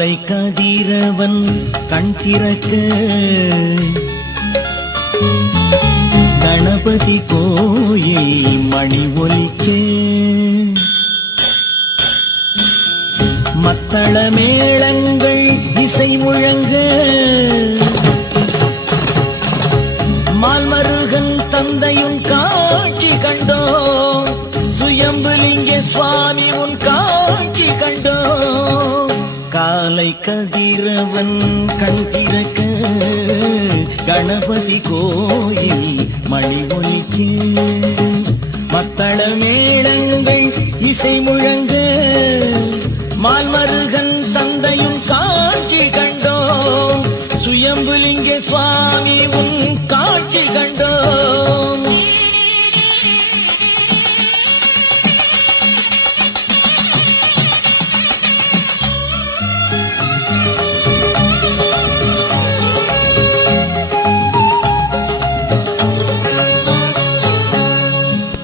மாலை கதிரவன் கண் திறக்க. கணபதி கோயில் மணி ஒலிக்க. மத்தள மேளங்கள் இசை முழங்க. மால்மருகன் தந்தையுன் காலை கதிரவன் கண் திறக்க கணபதி கோயில் மணி ஒழிக்கு மத்தளமே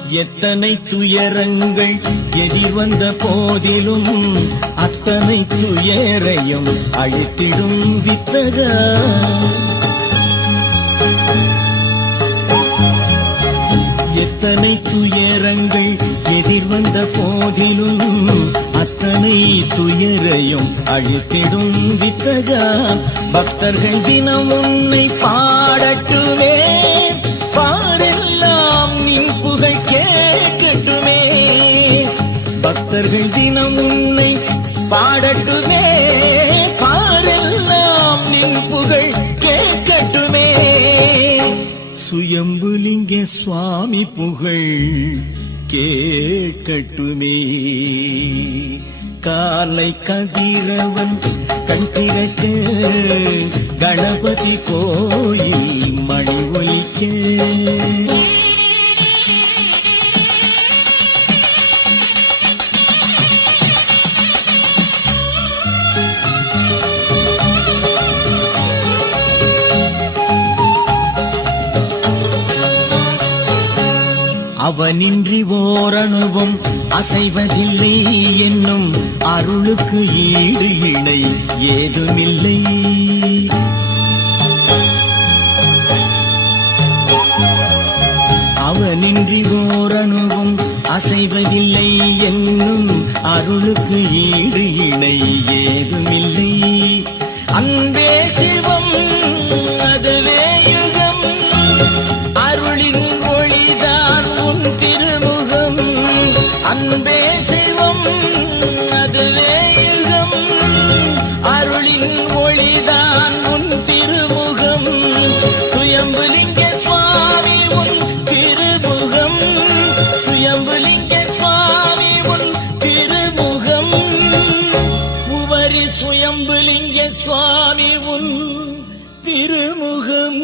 எத்தனை துயரங்கள் எதிர் வந்த போதிலும் அத்தனை துயரையும் அழித்திடும் வித்தகா. எத்தனை துயரங்கள் எதிர்வந்த போதிலும் அத்தனை துயரையும் அழித்திடும் வித்தகா. பக்தர்கள் தினம் உன்னை பாடட்டுமே பக்தர்கள் தினம் உன்னை பாடட்டுமே. பாரெல்லாம் நின் புகழ் கேட்கட்டுமே. சுயம்புலிங்க சுவாமி புகழ் கேட்கட்டுமே. காலை கதிரவன் கண் திறக்க கணபதி கோயில் அவனின்றி ஓரணுவும் அசைவதில்லை என்னும் அருளுக்கு ஈடு இணை ஏதுமில்லை. அவனின்றி ஓரணுவும் அசைவதில்லை என்னும் அருளுக்கு ஈடு இணை உன் திருமுகம்.